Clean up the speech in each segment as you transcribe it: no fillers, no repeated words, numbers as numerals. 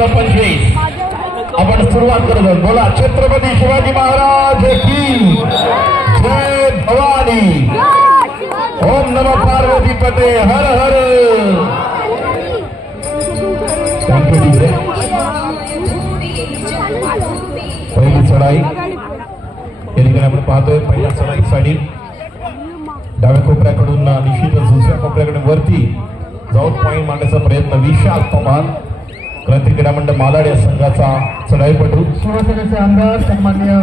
2025 आपण सुरुवात करतो. बोला छत्रपती शिवाजी महाराज की जय भवानी. ओम नमो पार्वती पते हर हर. पहिली चढाई या ठिकाणी आपण पाहतोय. पहिल्या चढाईसाठी डाव्या कोपऱ्याकडून निश्चितच दुसऱ्या कोपऱ्याकडून वरती जाऊन पॉईंट मांडण्याचा प्रयत्न विशाल पवार क्रांती क्रीडा मंडळ मालाड या संघाचा चढाईपटू. शिवसेनेचे आमदार सन्माननीय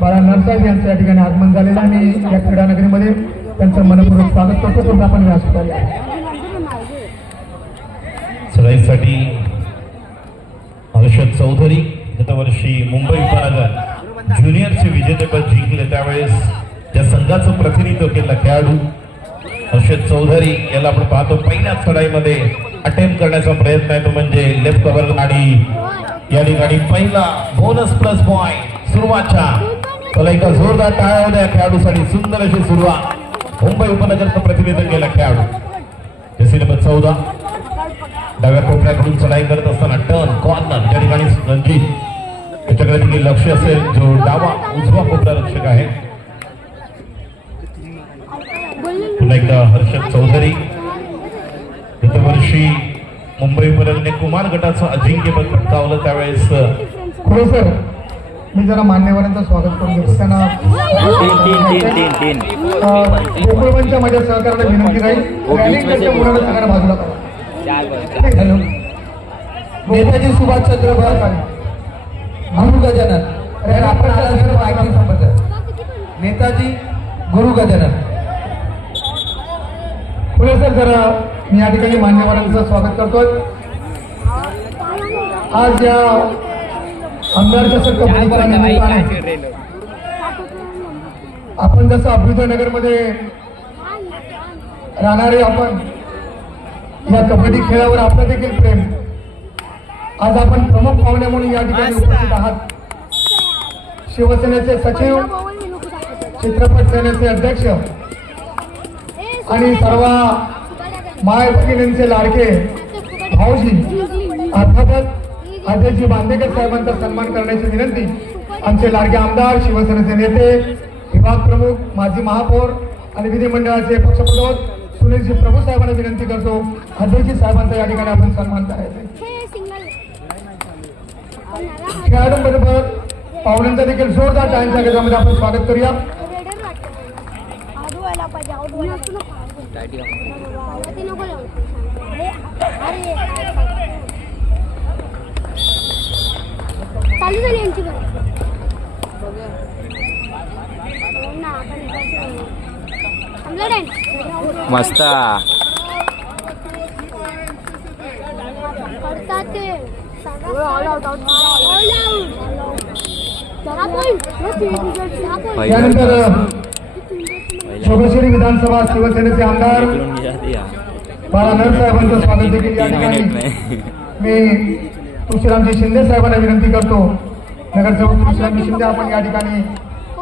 बाळा नरसाहेब यांचं या ठिकाणी आगमन झालेलं आणि या क्रीडा नगरीमध्ये त्यांचं मनपूर्वक स्वागत करतो. पण आपण व्यासपीठावर या चढाईसाठी हर्षद चौधरी गतवर्षी मुंबई उपनगर ज्युनियरचे विजेतेपद जिंकले त्यावेळेस ज्या संघाचं प्रतिनिधित्व केलं खेळाडू हर्षद चौधरी याला आपण पाहतो. पहिल्या चढाईमध्ये अटेम्प्ट करण्याचा प्रयत्न आहे तो म्हणजे लेफ्ट कव्हर आणि या ठिकाणी पहिला बोनस प्लस पॉइंट सुरुवातच्या. त्याला एका जोरदार टाळ्या होत्या खेळाडूसाठी. सुंदर अशी सुरुवात मुंबई उपनगरचं प्रतिनिधित्व केलं खेळाडू. जसे नंबर 14 डाव्या कोपऱ्याकडून चढाई करत असताना टर्न कॉर्नर या ठिकाणी रणजित याच्याकडे देखील लक्ष असेल जो डावा उजवा कोपरा रक्षक आहे. पुन्हा एकदा हर्षद चौधरी गतवर्षी मुंबई उपनगरने कुमार गटाचं अजिंक्यपद पटकावलं त्यावेळेस. हो सर, मी जरा मान्यवरांचं स्वागत करून घेतो. त्यांना गोकुळवंच्या माझ्या सहकार्याला विनंती राहील रॅलिंग त्यांच्या मुलाला सगळ्यांना बाजूला करा. हॅलो, नेताजी सुभाषचंद्र बोस गुरु गजानन आपण माहिती संबंध नेताजी गुरु गजानन पुढे सर जरा मी या ठिकाणी मान्यवरांचं स्वागत करतोय. आज या आमदारच्या आपण जसं अभ्युदयनगरमध्ये राहणारे आपण या कबड्डी खेळावर आपलं देखील प्रेम. आज आपण प्रमुख पाहुणे म्हणून या ठिकाणी उपस्थित आहात. शिवसेनेचे सचिव, चित्रपट सेनेचे अध्यक्ष आणि सर्व माय भगिनींचे लाडके भाऊजी अर्थातच अजयजी बांदेकर साहेबांचा सन्मान करण्याची विनंती आमचे लाडके आमदार, शिवसेनेचे नेते, विभाग प्रमुख, माजी महापौर आणि विधिमंडळाचे पक्षप्रमुख सुनीलजी प्रभू साहेबांना विनंती करतो. अजयजी साहेबांचा या ठिकाणी आपण सन्मान करायचा. खेळाडूंबरोबर पाहुण्यांचा देखील जोरदार टाळ्यांच्या गजरामध्ये आपण स्वागत करूया. चालू झाली यांची मस्त करतात ते त्यानंतर जोगेश्वरी विधानसभा शिवसेनेचे आमदार बाळा नरसाहेबांचं स्वागत देखील या ठिकाणी मी तुळशीरामजी शिंदे साहेबांना विनंती करतो. नगरसेवक तुळशीरामजी शिंदे आपण या ठिकाणी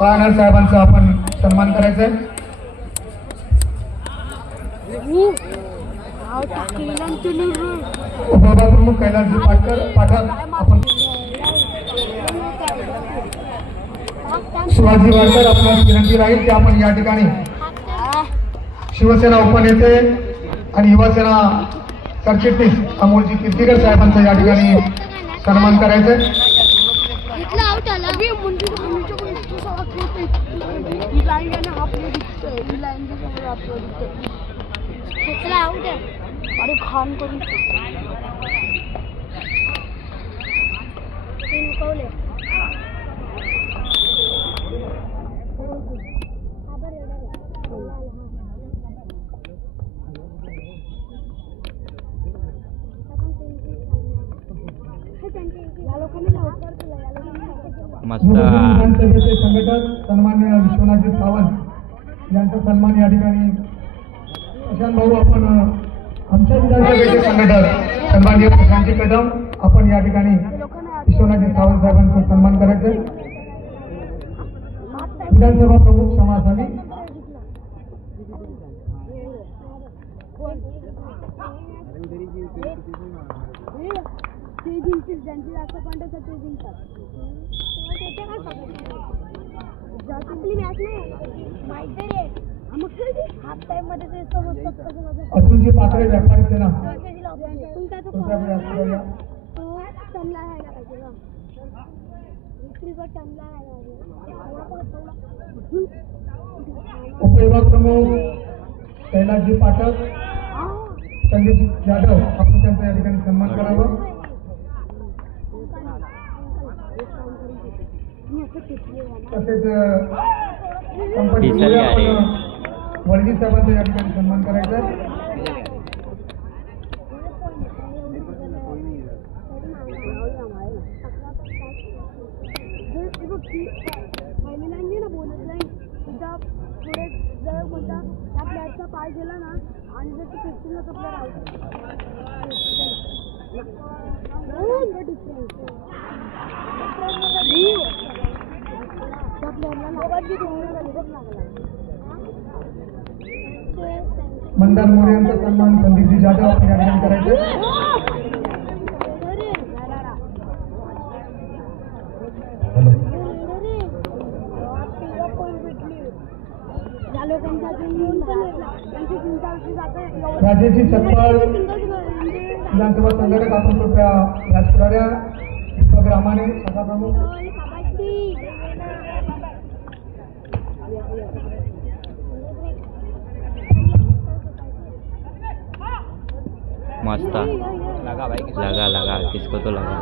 बाळा नरसाहेबांचा आपण सन्मान करायचा आहे. उपविभाग प्रमुख कैलासजी पाठक आपण शिवाजी वाडकर आपणास विनंती राहील की आपण या ठिकाणी शिवसेना उपनेते आणि युवासेना सरचिटणीस अमोलजी कीर्तीकर साहेबांचा या ठिकाणी सन्मान करायचा आहे. खान करून विधानसभेचे संघटक सन्माननीय विश्वनाथजी सावंत यांचा सन्मान या ठिकाणी प्रशांत भाऊ आपण आमच्या विधानसभेचे संघटक सन्माननीय प्रशांतजी कदम आपण या ठिकाणी विश्वनाथजी सावंत साहेबांचा सन्मान करायचे. विधानसभा प्रमुख समाजाने ज्यांची जास्त पॉईंट असतात ते जिंकतात. आपली मॅच नाही माहिती रे. मग हाफ टाइम मध्ये ते समजतात कसं अतुलजी पात्रे व्यापारी सेना तुमचा तो दुसरा प्रयास करूया. टनला राहायला पाहिजे ना. दुसरीकडे टनला राहायला पाहिजे. उपविभाग प्रमुख कैलासजी पाठक, संदीप जाधव, आपण त्यांचा या ठिकाणी सन्मान करावं. तसेच कंपनी आपण वडगी साहेबांचा या ठिकाणी सन्मान करायचा आहे. पुढे जर कोणता त्या प्लेअरचा पाय गेला ना आणि जर ते 15 चा प्लेअर आउट मंदार मोरे यांचा सन्मान संदीपजी जाधव आपण या ठिकाणी करायचं. राजेशजी सत्पाळ विधानसभा संघटक आपण कृपया राजपुराऱ्या दीपक रामाने सभा प्रमुख. मस्त लगा लगा किसको तो लगा.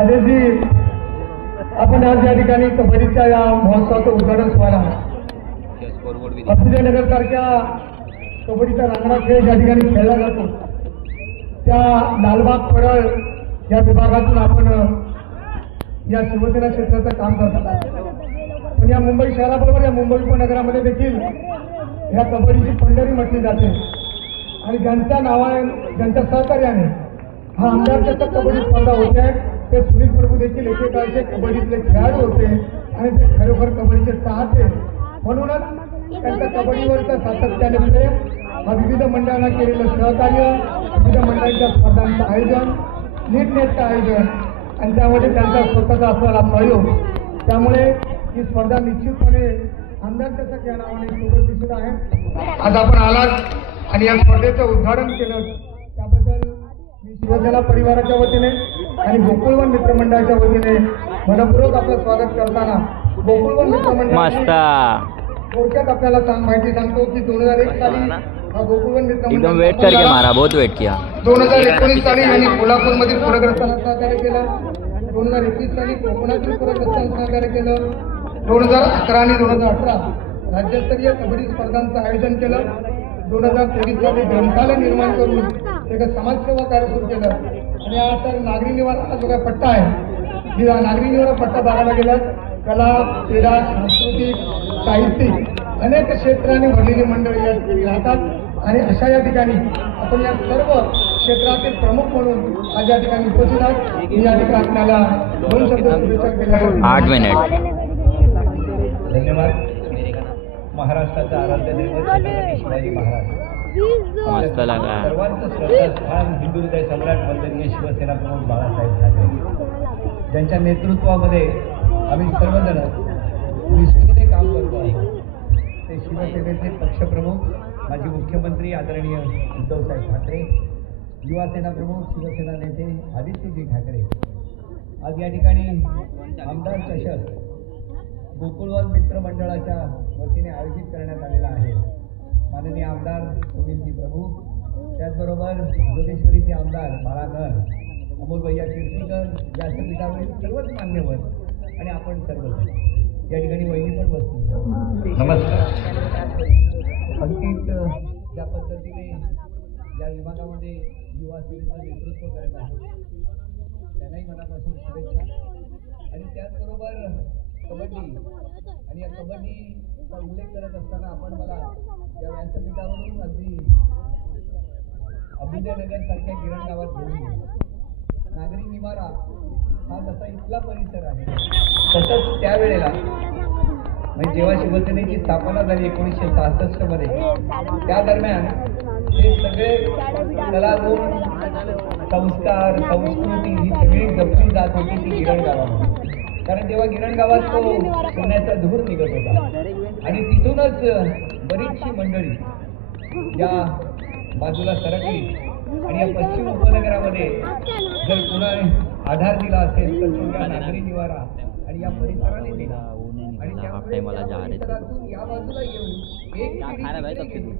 अजयजी आपण आज या ठिकाणी कबड्डीच्या या महोत्सवाचं उद्घाटन सोहळा अभ्युदयनगर सारख्या कबड्डीचा रांगडा खेळ ज्या ठिकाणी खेळला जातो त्या लालबाग परळ या विभागातून आपण या शिवसेना क्षेत्राचं काम करतात. पण या मुंबई शहराबरोबर या मुंबई उपनगरामध्ये देखील या कबड्डीची पंढरी म्हटली जाते आणि ज्यांच्या नावाने ज्यांच्या सहकार्याने हा आमदारच्या कबड्डी स्पर्धा होते ते सुनील प्रभू देखील एकेकाळचे कबड्डीतले खेळाडू होते आणि ते खरोखर कबड्डीचे चाहते. म्हणूनच त्यांच्या कबड्डीवरचं सातत्याने प्रेम, हा विविध मंडळांना केलेलं सहकार्य, विविध मंडळांच्या स्पर्धांचं आयोजन, नीटनेटचं आयोजन आणि त्यामध्ये त्यांचा स्वतःचा असलेला सहयोग, त्यामुळे ही स्पर्धा निश्चितपणे आमदारच्या या नावाने सोबत दिसत आहे. आज आपण आलात आणि या स्पर्धेचं उद्घाटन केलं त्याबद्दल मी शिवसेना परिवाराच्या वतीने आणि गोकुळवन मित्रमंडळाच्या वतीने मनपूर्वक आपलं स्वागत करताना गोकुळवन मित्रमंडळ मस्त थोडक्यात आपल्याला माहिती सांगतो की 2001 साली हा गोकुळवन मित्रमंडळ एकदम वेट करके मारा, बहुत वेट किया. 2019 साली यांनी कोल्हापूरमधील पूरग्रस्तांना सहकार्य केलं. 2021 साली कोकणातील पूरग्रस्तांना सहकार्य केलं. 2011 आणि 2018 राज्यस्तरीय कबड्डी स्पर्धांचं आयोजन केलं. 2023 साली ग्रंथालय निर्माण करून एक समाजसेवा कार्य सुरू केलं आणि हा तर नागरी निवारा जो काही पट्टा आहे, ही नागरी निवारा पट्टा बघायला गेल्यास कला, क्रीडा, सांस्कृतिक, साहित्यिक अनेक क्षेत्राने भरलेली मंडळी या ठिकाणी राहतात आणि अशा या ठिकाणी आपण या सर्व क्षेत्रातील प्रमुख म्हणून आज या ठिकाणी उपस्थित आहात. मी या ठिकाणी आपल्याला 2 शब्द शुभेच्छा केल्या. 8 मिनिट. धन्यवाद. महाराष्ट्राचा आराध्य दैवत छत्रपती शिवाजी महाराज मस्त लगा. सर्वांचं श्रद्धास्थान हिंदू हृदय सम्राट वंदनीय शिवसेना प्रमुख बाळासाहेब ठाकरे ज्यांच्या नेतृत्वामध्ये आम्ही सर्वजण निष्ठेने काम करतो आहोत. ते शिवसेनेचे पक्षप्रमुख माजी मुख्यमंत्री आदरणीय उद्धवसाहेब ठाकरे, युवासेना प्रमुख शिवसेना नेते आदित्यजी ठाकरे. आज या ठिकाणी आमदार चषक गोकुळवन मित्रमंडळाच्या वतीने आयोजित करण्यात आलेला आहे. माननीय आमदार सुनीलजी प्रभू, त्याचबरोबर जोगेश्वरीचे आमदार बाळानर, अमोल भैया कीर्तीकर, व्यासपीठावरील सर्वच मान्यवर आणि आपण सर्वजण या ठिकाणी वहिनी पण बसतो. नमस्कार. अंकित ज्या पद्धतीने या विभागामध्ये युवा सेनेचं नेतृत्व करत आहे त्यांनाही मनापासून शुभेच्छा. आणि त्याचबरोबर कबड्डी आणि या कबड्डीचा उल्लेख करत असताना आपण मला या व्यासपीठावरून अगदी अभ्युदयनगर सारख्या गिरण गावात घेऊन गेलो. नागरी निवारा हा तसा इथला परिसर आहे. तसंच त्यावेळेला म्हणजे जेव्हा शिवसेनेची स्थापना झाली 1966 मध्ये, त्या दरम्यान हे सगळे कलागुण, संस्कार, संस्कृती ही सगळी जपली जात होती ती गिरण गावामध्ये. कारण तेव्हा गिरण गावात तो सोन्याचा धूर निघत होता आणि तिथूनच बरीचशी मंडळी या बाजूला सरकली आणि या पश्चिम उपनगरामध्ये जर कुणा आधार दिला असेल तर तो या नागरी निवारा आणि या परिसराने दिला. आणि त्यामुळे परिसरातून या बाजूला येऊन एक पिढी गेली,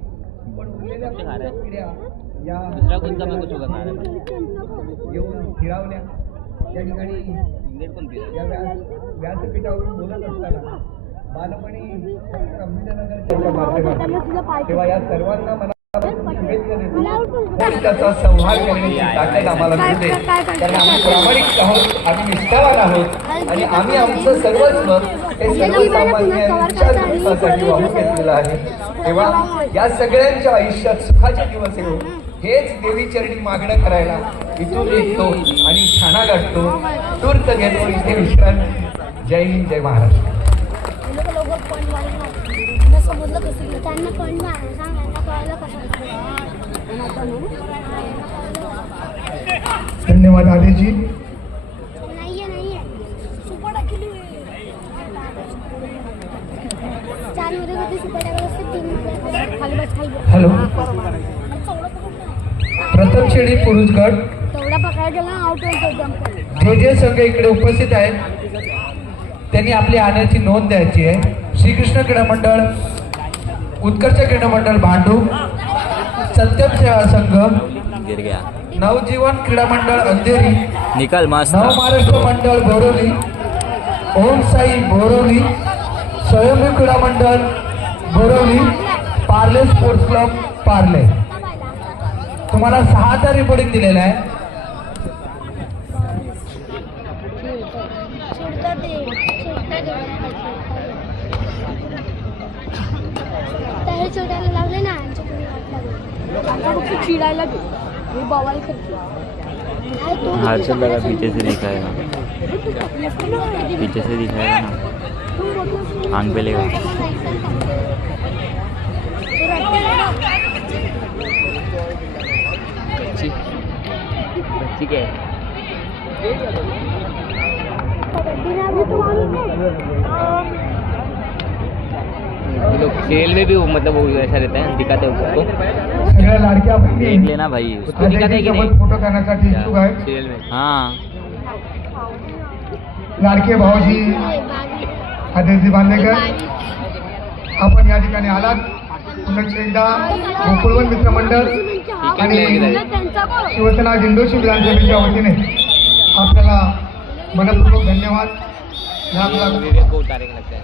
पण उरलेल्या पिढ्या या येऊन फिरावल्या. त्या ठिकाणी या व्यासपीठावरून बोलत असताना बालपणी अभ्युदयनगरच्या माध्यमातून तेव्हा या सर्वांना मला शुभेच्छा देतो. त्याचा संहार करण्याची ताकद आम्हाला मिळते, कारण आम्ही प्रामाणिक आहोत, आम्ही निष्ठावान आहोत आणि आम्ही आमचं सर्वस्व हे सर्वसामान्यांच्या सुखासाठी वाहून घेतलेलं आहे. तेव्हा या सगळ्यांच्या आयुष्यात सुखाचे दिवस येऊ हेच देवीचरणी मागणं करायला इथून निघतो आणि ठाणा गाठतो, तूर्त घेतो इथे विश्रांती. जय हिंद, जय महाराष्ट्र. धन्यवाद आदेजी. नाहीये सुपर टाकली. 4 मध्ये सुपर टाकलं असतं, 3 खाली बस खाली. हॅलो, प्रथम श्रेणी पुरुष गट तेवढा पकडायला गेला आउट होतो. जे संघ इकडे उपस्थित आहेत त्यांनी आपली आण्याची नोंद द्यायची आहे. श्रीकृष्ण क्रीडा मंडळ, उत्कर्ष क्रीडा मंडळ भांडूप, सत्यम सेवा संघ, गिर गया. नवजीवन क्रीडा मंडळ अंधेरी, निकल मस्त. नव महाराष्ट्र मंडळ बोरवली, ओम साई बोरवली, स्वयंभू क्रीडा मंडळ बोरवली, पार्ले स्पोर्ट्स क्लब पार्ले. तुम्हाला 6चा रिपोर्टिंग दिलेला आहे. चिडायला लागले ना, चिडायला बवाल करते. हर्षद लगा पीछे से दिखाएगा, पीछे से दिखाएगा ना, आंख पे लेगा. ठीक है. लोग सीरियल में भी मतलब वो ऐसा रहता है, दिखाते हैं उसको. सगळ्या लाडक्या बहिणी देख लेना भाई, उसको दिखाते हैं कि आदेजीसोबत नहीं फोटो करण्यासाठी इच्छुक आहेत. सीरियल में. हाँ लाडके भाऊजी आदेजी बांदेकर, आपण या ठिकाणी आलात. पुन्हा एकदा गोकुळवन मित्र मंडळ आणि शिवसेना दिंडोशी विधानसभेच्या वतीने आपल्याला मनपूर्वक धन्यवाद. लाख लाख वीडियो को उतारे का लगता है.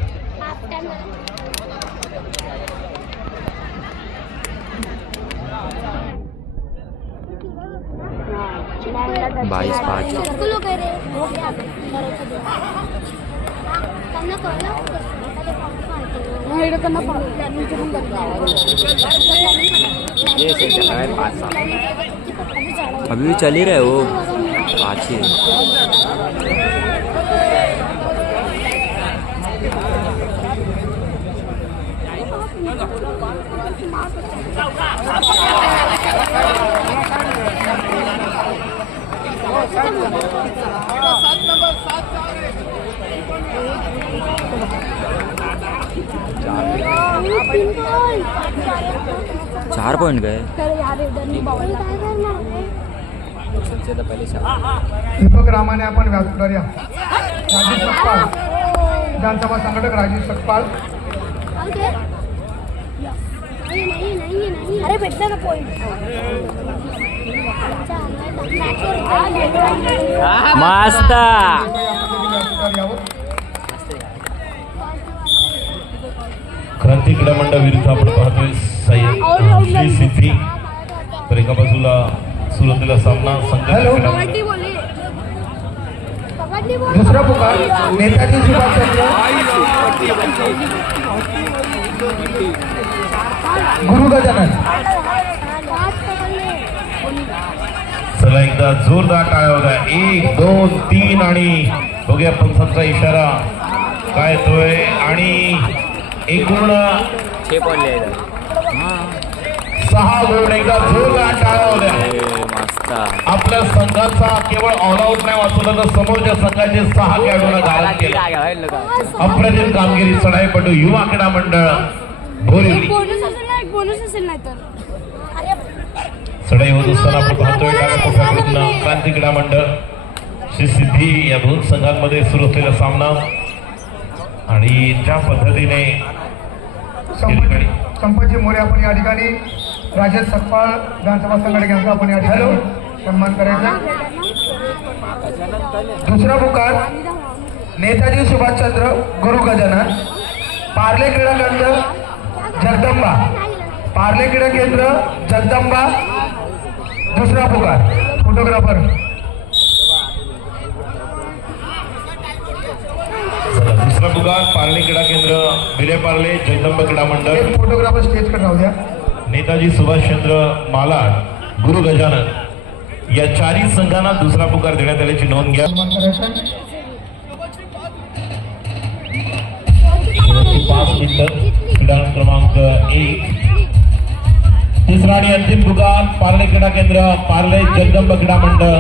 22-5. ये सही चल रहा है 5-7. अभी भी चल ही रहे वो 5 ही. चार पॉइंट गए. सबसे तो पहले 4. दीपक रामाने आपण व्यासपीठावर या. राजेश सकपाळ, विधानसभा संघटक राजेश सकपाळ. अरे भेटला ना पॉइंट. मस्त. क्रांती क्रीडा मंडळ विरुद्ध आपण पाहतोय श्री सिद्धी. तर एका बाजूला सुरू झालेला सामना हॅलो. कबड्डी बोले. दुसरा पुकार नेताजी सुभाषचंद्र गुरु गजानन. चला एकदा जोरदार टाळ्या होत्या 1 2 3 आणि बघूया पंचांचा इशारा काय येतोय आणि एकूण 6 पॉईंट लिहायला. 6 गुण. एकदा जोरदार टाळ्या होत्या. मस्त. आपल्या संघाचा केवळ ऑल आउट नाही वाचवला तर समोरच्या संघाचे 6 खेळाडूंना घालत केलं. अप्रतिम कामगिरी चढाईपटू युवा क्रीडा मंडळ बोरिवली. बोनस असेल नाही तर चढाई होत असताना आपण पाहतोय डाव्या कोपऱ्याकडून क्रांती क्रीडा मंडळ श्री सिद्धी या दोन संघांमध्ये सुरू असलेला सामना आणि ज्या पद्धतीने संपतजी मोरे आपण या ठिकाणी राजेश सकपाळ विधानसभा संघटक यांचा आपण या ठिकाणी सन्मान करायचा. दुसरा पुकार नेताजी सुभाषचंद्र गुरु गजानन पार्ले क्रीडा केंद्र जगदंबा. पार्ले क्रीडा केंद्र जगदंबा. दुसरा पुकार फोटोग्राफर दुसरा पुकार पार्ले क्रीडा केंद्र विले पार्ले जगदंबा क्रीडा मंडळ. फोटोग्राफर स्टेजकडे राहू द्या. नेताजी सुभाषचंद्र मालाड गुरु गजानन या चारही संघांना दुसरा पुकार देण्यात आल्याची नोंद घ्या. सन्मान करायचा. 5 मिनिटं क्रीडा क्रमांक 1. तिसरा आणि अंतिम पुकार पार्ले क्रीडा केंद्र पार्ले जगदंबा क्रीडा मंडळ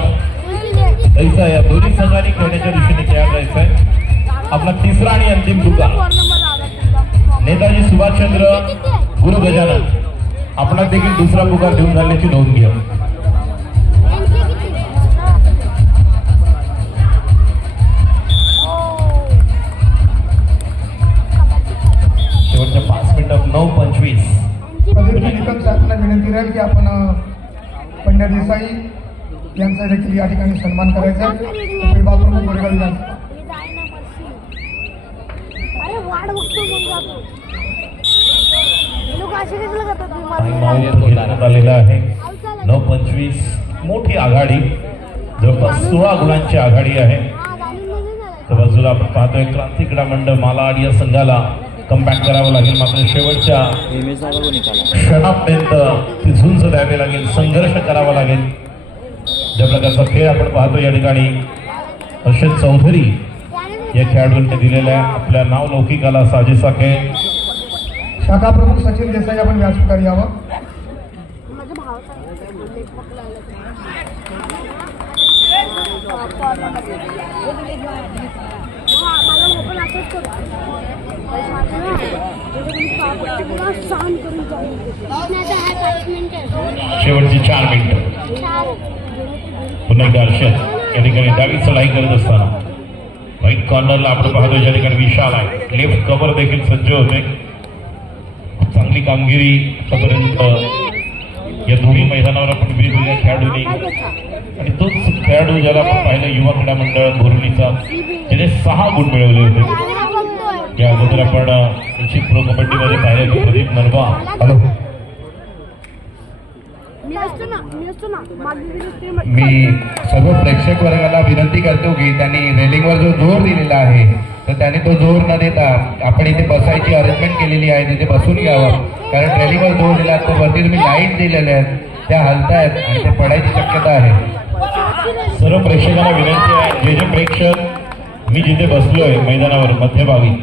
ऐसा या दोन्ही संघांनी खेळण्याच्या दृष्टीने तयार राहायचं आहे. आपला तिसरा आणि अंतिम पुकार नेताजी सुभाषचंद्र गुरु गजानन आपला देखील दुसरा पुकार देऊन झाल्याची नोंद घ्या. शेवटच्या 5 मिनिटात 9:25. निकम साहेबांना विनंती राहील की आपण पंड्या देसाई यांचा देखील या ठिकाणी सन्मान करायचा. बाबू गोरेगाव विधानसभा. अरे वाढ बघतो मग जातो. लोक असे कसं करतात घेण्यात आलेला आहे. 9:25 मोठी आघाडी जवळपास 16 गुणांची आघाडी आहे. तर बाजूला आपण पाहतोय क्रांती क्रीडा मंडळ मालाड या संघाला कमबॅक करावं लागेल. मात्र शेवटच्या क्षणापर्यंत ती झुंज द्यावी लागेल, संघर्ष करावा लागेल. ज्या प्रकारचा खेळ आपण पाहतो या ठिकाणी हर्षद चौधरी या खेळाडूंनी दिलेल्या आपल्या नावलौकिकाला साजेसा खेळ. शाखा प्रमुख सचिन देसाई आपण व्यासपीठावर यावं. माझ्या भावाचा पण असंच शेवटची 4 मिनिटं. पुन्हा एकदा हर्षद या ठिकाणी डावी चढाई करत असताना राईट कॉर्नरला आपण पाहतो या ठिकाणी विशाल आहे. लेफ्ट कव्हर देखील सज्ज होते. चांगली कामगिरी आतापर्यंत या दोन्ही मैदानावर आपण वेगवेगळ्या खेळाडूंनी आणि तोच खेळाडू ज्याला आपण पाहिलं युवा क्रीडा मंडळ बोरिवलीचा ज्याने 6 गुण मिळवले होते. या अगोदर आपण निश्चित प्रो कबड्डीमध्ये पाहिलं की प्रदीप नरवा. हॅलो मी सर्व प्रेक्षक वर्गाला विनंती करतो की त्यांनी रेलिंगवर जो जोर दिलेला आहे तर त्यांनी तो जोर न देता आपण इथे बसायची अरेंजमेंट केलेली आहे तिथे बसून घ्यावं. कारण रेलिंगवर जोर दिला तो वरती तुम्ही लाईट दिलेल्या आहेत त्या हलतायत आणि ते पडायची शक्यता आहे. सर्व प्रेक्षकांना विनंती आहे जे प्रेक्षक मी जिथे बसलोय मैदानावर मध्यभागी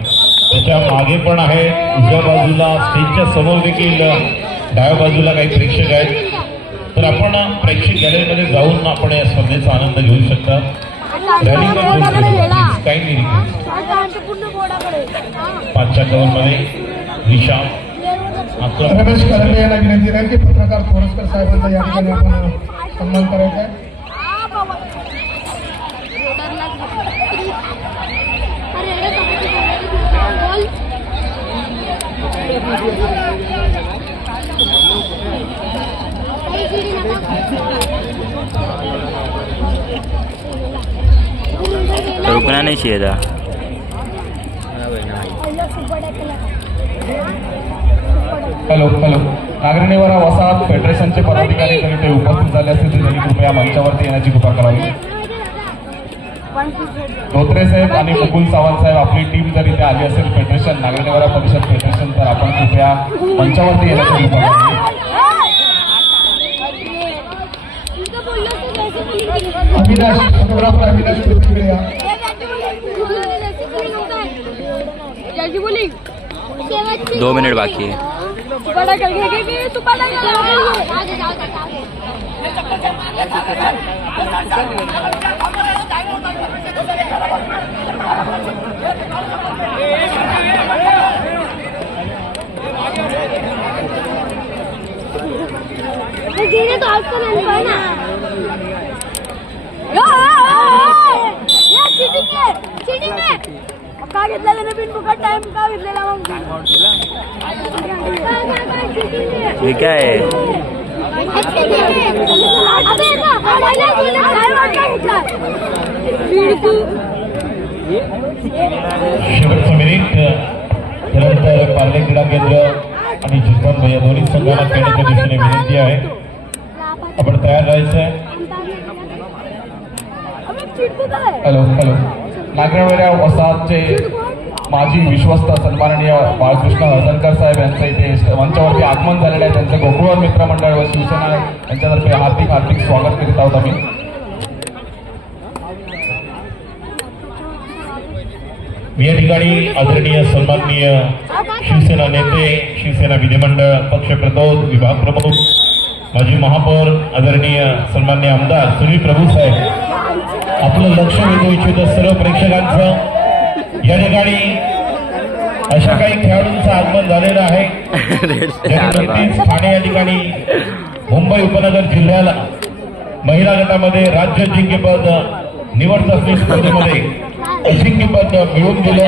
त्याच्या मागे पण आहे. उजव्या बाजूला स्टेजच्या समोर देखील डाव्या बाजूला काही प्रेक्षक आहेत. तर आपण प्रेक्षक गॅलरीमध्ये जाऊन आपण या स्पर्धेचा आनंद घेऊ शकता. काही नाही 5च्या कव्हरमध्ये विशाल रमेश करंडे यांना विनंती राहील की पत्रकार थोरसकर साहेबांचा या ठिकाणी आपण सन्मान करायचा आहे. रुकना नहीं चाहिए था. हॅलो नागरी निवारा वसाहत फेडरेशनचे पदाधिकारी जर इथे उपस्थित झाले असतील तर त्यांनी कृपया मंचावरती येण्याची कृपा करावी. धोत्रे साहेब आणि मुकुल सावंत साहेब आपली टीम जर इथे आली असेल फेडरेशन नागरी निवारा परिषद फेडरेशन तर आपण कृपया मंचावरती येण्याची कृपा करावी. अविनाश फोटोग्राफर अविनाश पृथ्वीकडे या. जल्दी बोली 2 मिनिट बाकी आहे. बड़ा कर घे तू बड़ा कर आगे जाओ गिरे तो आपको नहीं पाना या चीटिंग है का घेतलेला नवीन फुकट टाइम का घेतलेला मग हे काय आहे? शेवटचं मिनिट त्यानंतर पार्ले क्रीडा केंद्र आणि जिल्हा या दोन्ही संघांना खेळण्याच्या दिशेने विनंती आहे. आपण तयार राहायचंय. हॅलो नागरावड्या वसाहतचे माजी विश्वस्त सन्माननीय बाळकृष्ण हळदणकर साहेब यांचं इथे मंचावरती आगमन झालेलं आहे. त्यांचं गोकुळ मित्रमंडळ व शिवसेना यांच्यातर्फे हार्दिक स्वागत करीत आहोत आम्ही. या ठिकाणी आदरणीय सन्माननीय शिवसेना नेते, शिवसेना विधिमंडळ पक्षप्रतोद विभाग प्रमुख, माजी महापौर, आदरणीय सन्माननीय आमदार सुनील प्रभू साहेब आपलं लक्ष वेधू इच्छित सर्व प्रेक्षकांचं. या ठिकाणी अशा काही खेळाडूंचं आगमन झालेलं आहे ज्यांनी नुकतीच ठाणे या ठिकाणी मुंबई उपनगर जिल्ह्याला महिला गटामध्ये राज्य अजिंक्यपद निवड चाचणी स्पर्धेमध्ये अजिंक्यपद मिळवून दिलं.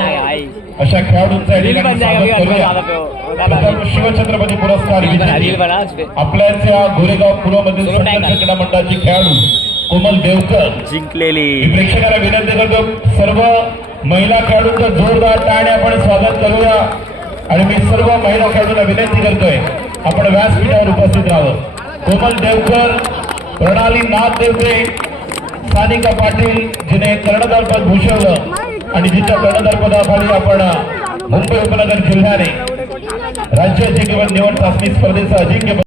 अशा खेळाडूंचं या ठिकाणी स्वागत करूया. प्रथम शिवछत्रपती पुरस्कार विजेते आपल्याच या गोरेगाव पूर्वमधील संघर्ष क्रीडा मंडळाची खेळाडू कोमल देवकर जिंकलेली. प्रेक्षकांना विनंती करतो सर्व महिला खेळाडूंचं जोरदार टाळ्या आपण स्वागत करूया. आणि मी सर्व महिला खेळाडूंना विनंती करतोय आपण व्यासपीठावर उपस्थित राहावं. कोमल देवकर, प्रणाली नाथ देवते, सानिका पाटील जिने कर्णधारपद भूषवलं आणि जिच्या कर्णधारपदाखाली आपण मुंबई उपनगर जिल्ह्याने राज्य अजिंक्यपद निवड चाचणी स्पर्धेचं अजिंक्यपद